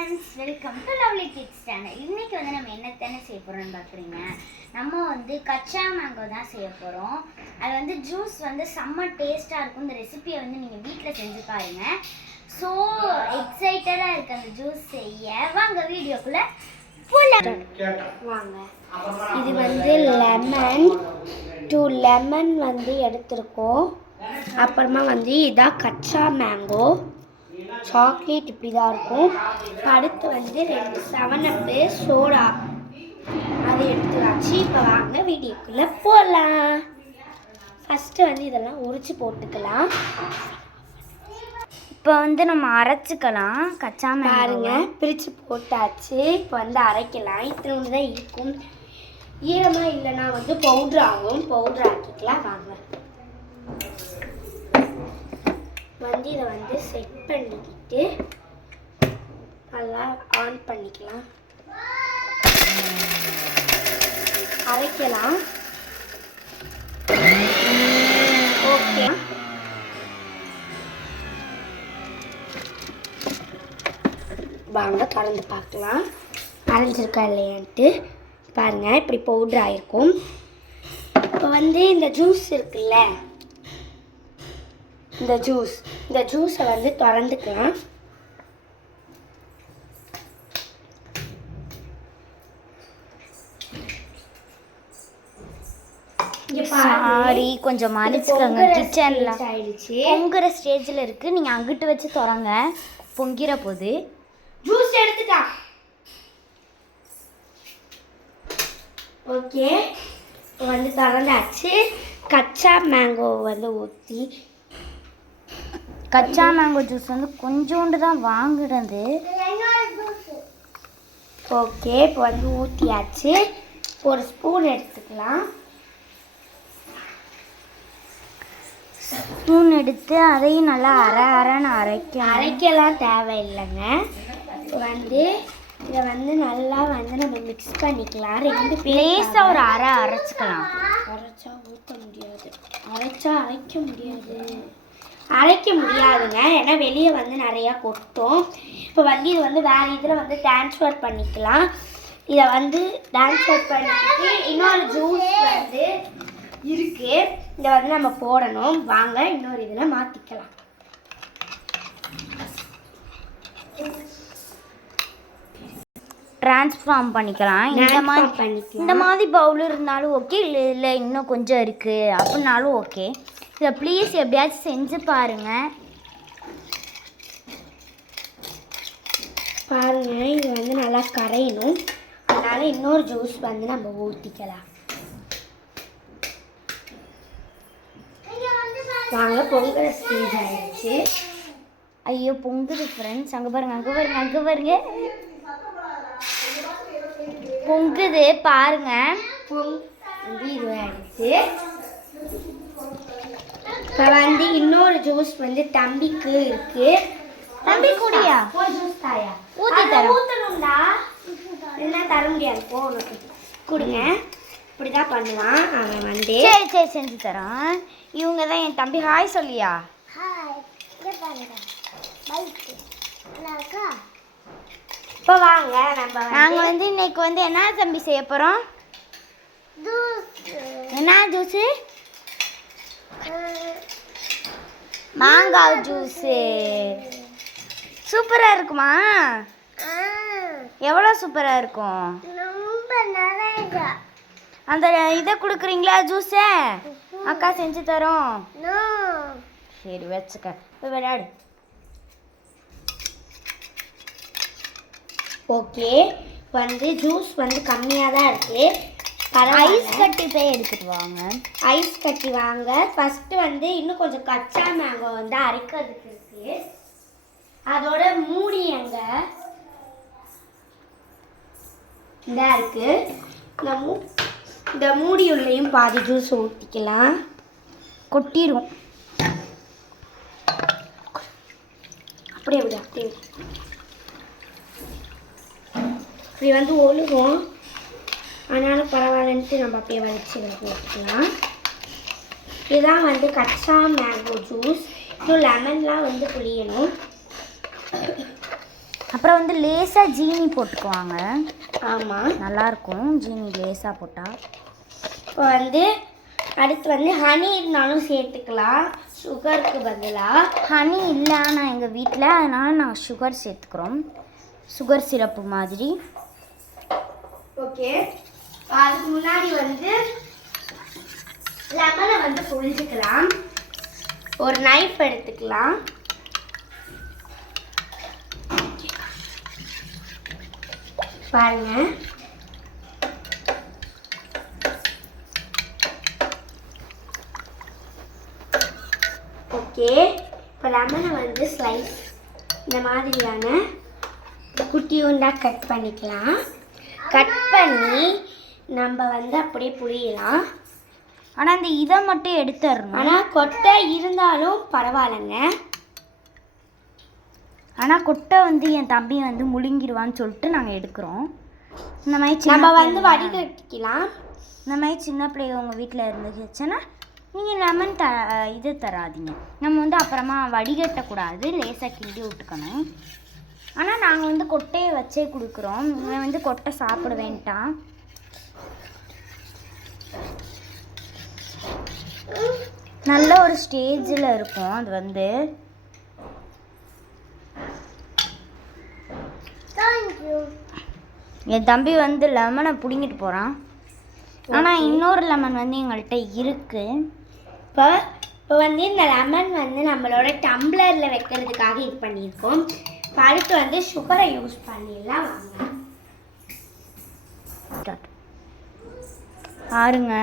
friends, welcome to Lovely Kids channel. இன்னைக்கு வந்து நம்ம என்ன செய்ய போறோம்னு பாக்குறீங்க. நம்ம வந்து கச்சா மேங்கோ தான் செய்ய போறோம். அது வந்து ஜூஸ் வந்து செம்ம டேஸ்டா இருக்கும். இந்த ரெசிபியை வந்து நீங்க வீட்ல செஞ்சு பாருங்க. சோ எக்ஸைட்டடா இருக்கு அந்த ஜூஸ் செய்ய. வாங்க வீடியோக்குள்ள போலாம். வாங்க. இது வந்து லெமன் வந்து எடுத்துருக்கோம். அப்புறமா வந்து இதான் கச்சா மேங்கோ, சாக்லேட் இப்படி தான் இருக்கும். அடுத்து வந்து 2 7-அப்பு சோடா அது எடுத்து வச்சு இப்போ வாங்க வீடியோக்குள்ளே போகலாம். ஃபஸ்ட்டு வந்து இதெல்லாம் உரிச்சு போட்டுக்கலாம். இப்போ வந்து நம்ம அரைச்சிக்கலாம். கச்சா பாருங்க பிரித்து போட்டாச்சு. இப்போ வந்து அரைக்கலாம். இத்தனை தான் இருக்கும். ஈரமாக இல்லைன்னா வந்து பவுட்ரு ஆகும். பவுட்ரு ஆக்கிக்கலாம். வாங்க வந்து இதை வந்து செட் பண்ணிக்கிட்டு நல்லா ஆன் பண்ணிக்கலாம். அரைக்கலாம். ஓகே, வாங்க திறந்து பார்க்கலாம் அரைஞ்சிருக்கா இல்லையான்ட்டு. பாருங்கள் இப்படி பவுட்ரு ஆகிருக்கும். இப்போ வந்து இந்த ஜூஸ் இருக்குல்ல, இந்த ஜூஸை வந்து திறந்துக்கலாம். சாரி கொஞ்சம் மன்னிச்சுக்கோங்க. கிச்சன்ல ஆயிடுச்சு. பொங்குற ஸ்டேஜில் இருக்குது. நீங்கள் அங்கிட்டு வச்சு திறங்க. பொங்கிற போது ஜூஸ் எடுத்துட்டா. ஓகே, வந்து திறந்தாச்சு. கச்சா மேங்கோ வந்து ஊற்றி, கச்சா மேங்கோ ஜூஸ் வந்து கொஞ்சோண்டு தான் வாங்கினது. ஓகே, இப்போ வந்து ஊற்றியாச்சு. ஒரு ஸ்பூன் எடுத்துக்கலாம். ஸ்பூன் எடுத்து அதையும் நல்லா அரைன்னு அரைக்கலாம் தேவையில்லைங்க. இப்போ வந்து இதை வந்து நல்லா வந்து நம்ம மிக்ஸ் பண்ணிக்கலாம். 2 பிளேஸாக ஒரு அரைச்சிக்கலாம். அரைச்சா ஊற்ற முடியாது, அரைக்க முடியாதுங்க. ஏன்னா வெளியே வந்து நிறையா கொட்டும். இப்போ வந்து இது வந்து வேறு இதில் வந்து ட்ரான்ஸ்ஃபர் பண்ணிக்கலாம். இதை வந்து ட்ரான்ஸ்ஃபர் பண்ணிக்கிட்டு இன்னொரு ஜூஸ் வந்து இருக்குது, இதை வந்து நம்ம போடணும். வாங்க இன்னொரு இதில் மாற்றிக்கலாம். ட்ரான்ஸ்ஃபார்ம் பண்ணிக்கலாம். இந்த மாதிரி பவுல் இருந்தாலும் ஓகே, இல்லை இன்னும் கொஞ்சம் இருக்குது அப்படின்னாலும் ஓகே. இதை ப்ளீஸ் எப்படியாச்சும் செஞ்சு பாருங்கள். இது வந்து நல்லா கரையணும். அதனால் இன்னொரு ஜூஸ் வந்து நம்ம ஊற்றிக்கலாம். வாங்க, பொங்குற ஸ்டேஜ் ஆகிடுச்சு. ஐயோ பொங்குது ஃப்ரெண்ட்ஸ். அங்கே பாருங்க பொங்குது பாருங்க. இது ஆகிடுச்சு. இப்போ வந்து இன்னொரு ஜூஸ் வந்து தம்பிக்கு இருக்கு. தம்பி கூடியா ஜூஸ் தாயா ஊற்றணும்டா. என்ன தர முடியாது, போகணும் கொடுங்க. இப்படி தான் பண்ணுவான் அவன் வந்து. சரி செஞ்சு தரான். இவங்க தான் என் தம்பி. ஹாய் சொல்லியா? இப்போ வாங்க நாங்கள் வந்து இன்னைக்கு வந்து என்ன தம்பி செய்ய போகிறோம்? என்ன ஜூஸு? மாங்காய் ஜூஸு. சூப்பராக இருக்குமா? எவ்வளோ சூப்பராக இருக்கும். அந்த இதை கொடுக்குறீங்களா ஜூஸை? அக்கா செஞ்சு தரோம். சரி வச்சுக்க, போய் விளையாடு. ஓகே, வந்து ஜூஸ் வந்து கம்மியாக தான் இருக்குது. ஐஸ் கட்டி போய் எடுத்துட்டு வாங்க. ஐஸ் கட்டி வாங்க. ஃபஸ்ட்டு வந்து இன்னும் கொஞ்சம் கச்சா மேங்கோ வந்து அரைக்கிறதுக்கு இருக்குது. அதோட மூடி எங்க இந்த இருக்குது. இந்த மூடி உள்ளேயும் பாதி ஜூஸ் ஊற்றிக்கலாம். கொட்டிடும். அப்படியே இப்படி வந்து ஒழுகும். ஆனாலும் பரவாயில்லன்ட்டு நம்ம அப்படியே வலிச்சு ஊற்றிக்கலாம். இதுதான் வந்து கச்சா மேங்கோ ஜூஸ். இன்னும் லெமன்லாம் வந்து புளியணும். அப்புறம் வந்து லேசாக ஜீனி போட்டுக்குவாங்க. ஆமாம், நல்லாயிருக்கும் ஜீனி லேசாக போட்டால். இப்போ வந்து அடுத்து வந்து ஹனி இருந்தாலும் சேர்த்துக்கலாம், சுகருக்கு பதிலாக. ஹனி இல்லை நான் எங்கள் வீட்டில், அதனால் நாங்கள் சுகர் சேர்த்துக்கிறோம், சுகர் சிரப்பு மாதிரி. ஓகே, அதுக்கு முன்னாடி வந்து லெமனை வந்து புழிஞ்சிக்கலாம். ஒரு நைஃப் எடுத்துக்கலாம். பாருங்க, ஓகே. இப்போ லெமனை வந்து ஸ்லைஸ் இந்த மாதிரியான குட்டியுண்டாக கட் பண்ணிக்கலாம். கட் பண்ணி நம்ம வந்து அப்படியே புழியலாம். ஆனால் இந்த இதை மட்டும் எடுத்துடணும். ஆனால் கொட்டை இருந்தாலும் பரவாயில்லைங்க. ஆனால் கொட்டை வந்து என் தம்பி வந்து முழுங்கிடுவான்னு சொல்லிட்டு நாங்கள் எடுக்கிறோம். இந்த மாதிரி நம்ம வந்து வடிகட்டிக்கலாம். இந்த மாதிரி சின்ன பிள்ளைங்க உங்கள் வீட்டில் இருந்துச்சுன்னா நீங்கள் லெமன் இது தராதீங்க. நம்ம வந்து அப்புறமா வடிகட்டக்கூடாது, லேசாக கிண்டி விட்டுக்கணும். ஆனால் நாங்கள் வந்து கொட்டையை வச்சே கொடுக்குறோம். இவன் வந்து கொட்டை சாப்பிட வேண்டாம். நல்ல ஒரு ஸ்டேஜில் இருக்கும் அது வந்து. என் தம்பி வந்து லெமனை பிடுங்கிட்டு போகிறான். ஆனால் இன்னொரு லெமன் வந்து எங்கள்கிட்ட இருக்குது. இப்போ வந்து இந்த லெமன் வந்து நம்மளோட டம்ளரில் வைக்கிறதுக்காக இது பண்ணியிருக்கோம். இப்போ அடுத்து வந்து சுகரை யூஸ் பண்ணிடலாம் வாங்க. பாருங்க,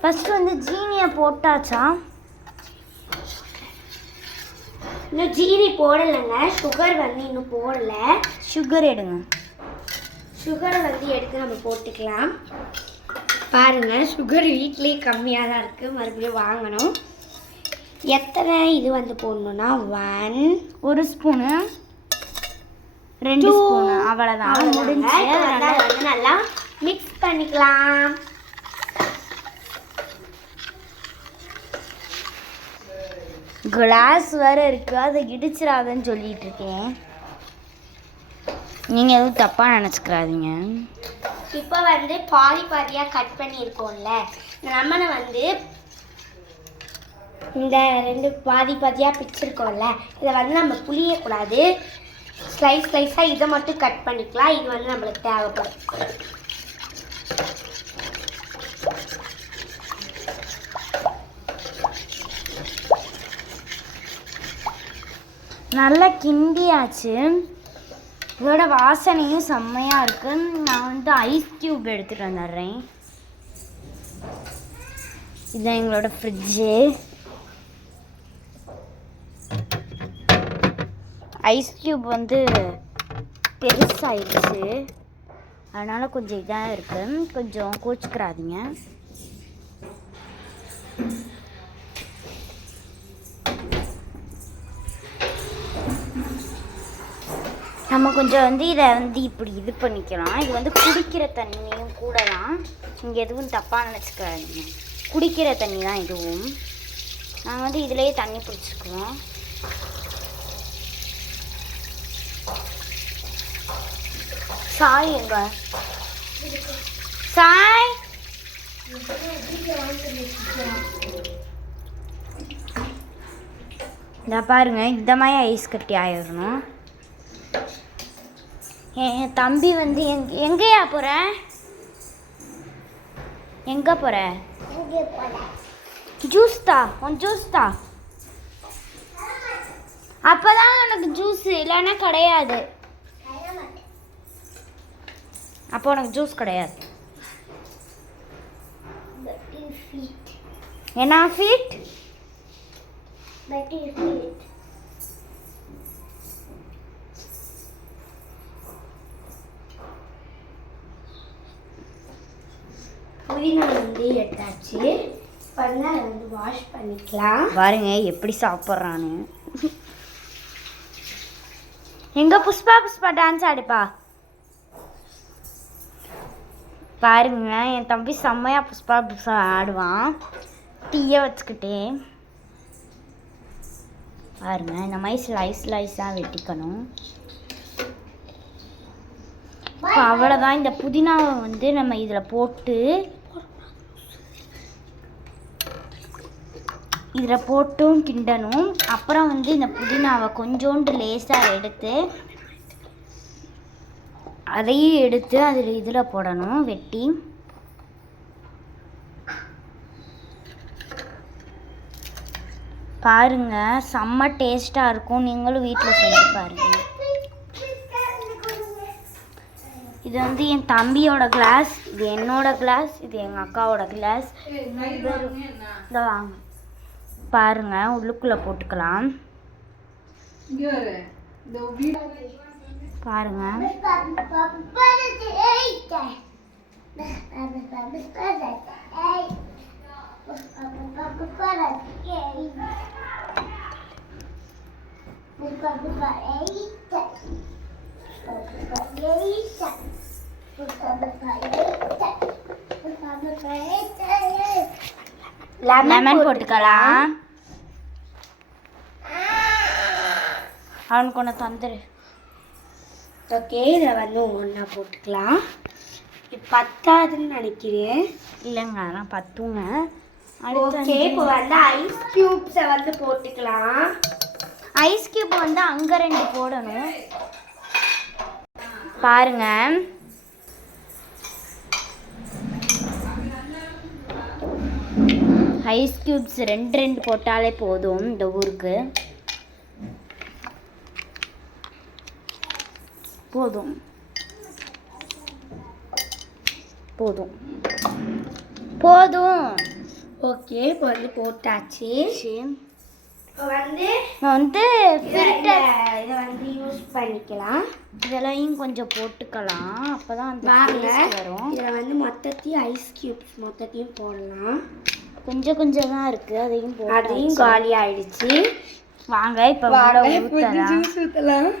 ஃபஸ்ட்டு வந்து ஜீனியை போட்டாச்சா? இன்னும் ஜீனி போடலைங்க, சுகர் வந்து இன்னும் போடலை. சுகர் எடுங்க. சுகரை வந்து எடுத்து நம்ம போட்டுக்கலாம். பாருங்கள், சுகர் வீட்லேயே கம்மியாக தான் இருக்குது, மறுபடியும் வாங்கணும். எத்தனை இது வந்து போடணுன்னா 1 ஸ்பூனு 2 ஸ்பூனு அவ்வளோதான் முடிஞ்சு. வந்து நல்லா மிக்ஸ் பண்ணிக்கலாம். கிளாஸ் வேறு இருக்குது, அதை இடிச்சிடாதன்னு சொல்லிட்டு இருக்கேன். நீங்கள் எதுவும் தப்பாக நினச்சிக்கிறாதீங்க. இப்போ வந்து பாதியாக கட் பண்ணியிருக்கோம்ல, இந்த லெமனை வந்து இந்த 2 பாதியாக பிச்சிருக்கோம்ல, இதை வந்து நம்ம புளியக்கூடாது. ஸ்லைஸாக இதை மட்டும் கட் பண்ணிக்கலாம். இது வந்து நம்மளுக்கு தேவைப்படும். நல்லா கிண்டியாச்சு. இதோட வாசனையும் செம்மையாக இருக்குது. நான் வந்து ஐஸ் க்யூப் எடுத்துகிட்டு வந்துடுறேன். இதுதான் எங்களோட ஃப்ரிட்ஜு. ஐஸ் க்யூப் வந்து பெருசாகிடுச்சு, அதனால் கொஞ்சம் இதாக இருக்குது. கொஞ்சம் கோச்சிக்கிறாதீங்க. நம்ம கொஞ்சம் வந்து இதை வந்து இப்படி இது பண்ணிக்கலாம். இது வந்து குடிக்கிற தண்ணியும் கூட தான், இங்கே எதுவும் தப்பாக நினச்சிக்காதீங்க. குடிக்கிற தண்ணி தான் இதுவும். நாங்கள் வந்து இதிலேயே தண்ணி பிடிச்சிக்குவோம். சாய் எங்க சாய்? இந்த பாருங்க, இந்த மாதிரி ஐஸ் கட்டி ஆயிடணும். என் தம்பி வந்து எங்கேயா போகிற? எங்கே போகிற? ஜூஸ் தா, உன் ஜூஸ் தா. அப்போ தான் எனக்கு ஜூஸ், இல்லைன்னா கிடையாது. அப்போ உனக்கு ஜூஸ் கிடையாது. என்ன ஃபீட்? புதினா வந்து எடுத்தாச்சு. பண்ணா வந்து வாஷ் பண்ணிக்கலாம். பாருங்க எப்படி சாப்பிட்றான்னு. எங்க புஷ்பா புஷ்பா டான்ஸ் ஆடுப்பா. பாருங்க, என் தம்பி செம்மையா புஷ்பா புஷ்பா ஆடுவான் டீயை வச்சுக்கிட்டே. பாருங்க, இந்த மாதிரி ஸ்லைஸாக வெட்டிக்கணும். இப்போ அவ்வளோதான். இந்த புதினாவை வந்து நம்ம இதில் போட்டு போட்டும் கிண்டணும். அப்புறம் வந்து இந்த புதினாவை கொஞ்சோண்டு லேசாக எடுத்து அதையும் எடுத்து இதில் போடணும் வெட்டி. பாருங்க, செம்ம டேஸ்ட்டாக இருக்கும். நீங்களும் வீட்டில் செஞ்சு பாருங்க. இது வந்து என் தம்பியோட கிளாஸ், இது என்னோட கிளாஸ், இது எங்கள் அக்காவோட கிளாஸ். இதை வாங்க பாருங்க, உள்ளுக்குள்ளே போட்டுக்கலாம். பாருங்க, லெமன் போட்டுக்கலாம். அவனுக்கு ஒன்று தந்துரு. ஓகே, இதை வந்து ஒன்றா போட்டுக்கலாம். இது பத்தாதுன்னு நினைக்கிறேன். இல்லைங்க, அதெல்லாம் பத்துங்க. ஓகே, இப்போ வந்து ஐஸ் க்யூப்ஸை வந்து போட்டுக்கலாம். ஐஸ் கியூப் வந்து அங்கே 2 போடணும். பாருங்க, ஐஸ் கியூப்ஸ் 2 போட்டாலே போதும் இந்த ஊருக்கு. போதும் போதும் போதும். ஓகே, இப்போ வந்து போட்டாச்சு. இப்போ வந்து ஃபில்டர் இதை வந்து யூஸ் பண்ணிக்கலாம். இதெல்லாம் கொஞ்சம் போட்டுக்கலாம், அப்போதான் அந்த டேஸ்ட் வரும். இதில் வந்து மொத்தத்தையும் ஐஸ் க்யூப்ஸ் மொத்தத்தையும் போடலாம். கொஞ்சம் கொஞ்சம் தான் இருக்குது, அதையும் காலி ஆயிடுச்சு. வாங்க இப்போ ஜூஸ் ஊற்றலாம்.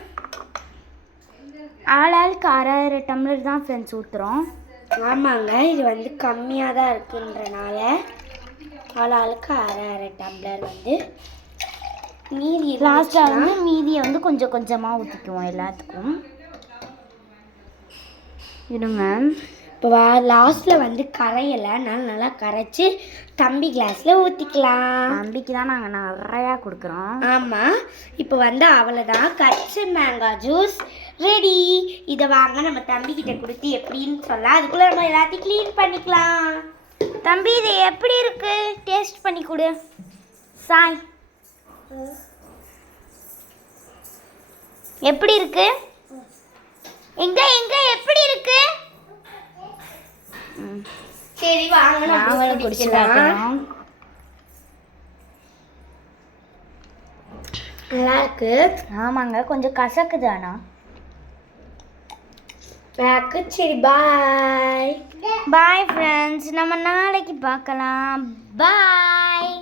ஆளாளுக்கு 6 டம்ளர் தான் ஃப்ரெண்ட்ஸ் ஊற்றுறோம். ஆமாங்க, இது வந்து கம்மியாக தான் இருக்குன்றனால ஆளாளுக்கு 6 டம்ளர் வந்து மீதி லாஸ்ட்டாக வந்து மீதியை வந்து கொஞ்சம் கொஞ்சமாக ஊற்றிக்குவோம் எல்லாத்துக்கும். இருங்க, இப்போ லாஸ்ட்டில் வந்து கரையலை, நல்லா கரைச்சி தம்பி கிளாஸில் ஊற்றிக்கலாம். தம்பிக்கு தான் நாங்கள் நிறையா கொடுக்குறோம். ஆமாம், இப்போ வந்து அவ்வளோதான், கட்ச மேங்காய் ஜூஸ் ரெடி. இதை வாங்க நம்ம தம்பிக்கிட்ட கொடுத்து எப்படின்னு சொல்லலாம். அதுக்குள்ளே நம்ம எல்லாத்தையும் க்ளீன் பண்ணிக்கலாம். தம்பி, இது எப்படி இருக்கு? டேஸ்ட் பண்ணி கொடு சாய். எப்படி இருக்கு? எங்க எப்படி இருக்கு? சரி வாங்க, நாங்களும் குடிக்கலாம். நல்லா இருக்கு. ஆமாங்க, கொஞ்சம் கசக்குது. ஆனால் சரி, பாய் பாய் ஃப்ரெண்ட்ஸ், நம்ம நாளைக்கு பார்க்கலாம். பாய்.